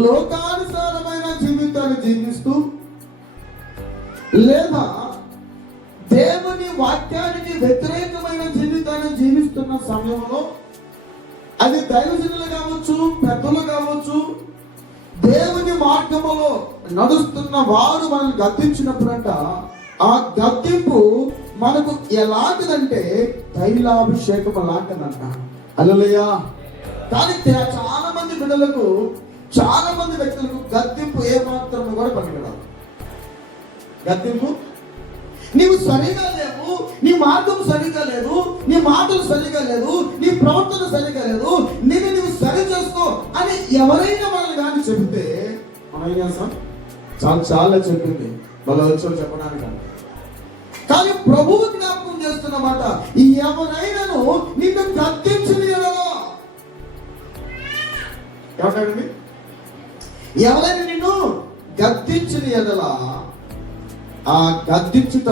లోకానుసారమైన జీవితాన్ని జీవిస్తూ లేదా దేవుని వాక్యానికి వ్యతిరేకమైన జీవితాన్ని జీవిస్తున్న సమయంలో, అది దైవజనులు కావచ్చు, పెద్దలు కావచ్చు, దేవుని మార్గములో నడుస్తున్న వారు మనల్ని గద్దించినప్పుడంట, ఆ గద్దింపు మనకు ఎలాంటిదంటే తైలాభిషేకం లాంటిదంట. హల్లెలూయా. కానీ చాలా మంది బిడ్డలకు, చాలా మంది వ్యక్తులకు గద్దింపు ఏమాత్రం కూడా పనికిరాదు. గద్దింపు, నీవు సరిగా లేవు, నీ మార్గం సరిగా లేదు, నీ మాటలు సరిగా లేదు, నీ ప్రవర్తన సరిగా లేదు, నీవు సరి చేసుకో అని ఎవరైనా మనల్ని కానీ చెబితే మనం ఏం చేస్తాం? చాలా చెప్పింది వాళ్ళు వచ్చి చెప్పడానికి. కానీ ప్రభువు జ్ఞాపకం చేస్తున్నమాట, ఎవరైనాను నిన్ను గద్దించింది కదా. ఏమంటాడండి? ఎవరైనా నిన్ను గద్దించిన ఎడల ఆ గద్దించుట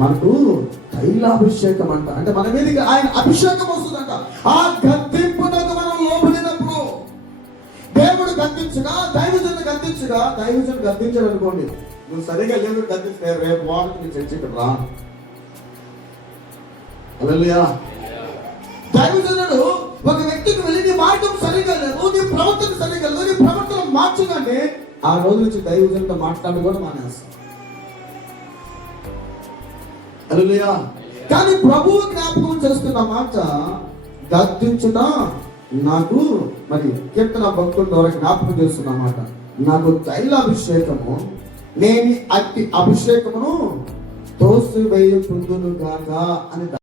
మనకు తైలాభిషేకం అంట. అంటే మన మీదకి ఆయన అభిషేకం వస్తుందంట. ఆ గద్దింపునకు మనం లోబడినప్పుడు, దేవుడు గద్దించగా, దైవజనుడు గద్దించగా, దైవజనుడు గద్దించాడు అనుకోండి, నువ్వు సరిగా లేదు గద్దిస్తే రేపు వాడికి నీ చర్చకు రా. హల్లెలూయా. దైవజనుడు ఒక వ్యక్తికి వెళ్ళి నీ మార్గం సరిగా లేదు, నీ ప్రవర్తన సరిగా లేదు, నీ ప్రవర్తన మార్చుగానే ఆ రోజు నుంచి దైవజనుడితో మాట్లాడి కూడా మానేస్తాం. హల్లెలూయా. కానీ ప్రభువు జ్ఞాపకం చేస్తున్న మాట, గద్దించుట నాకు, మరి కీర్తన భక్తుల ద్వారా జ్ఞాపకం చేస్తున్న మాట, నాకు తైలాభిషేకము, నేను అట్టి అభిషేకమును తోసివేయుకుందును గాక అని.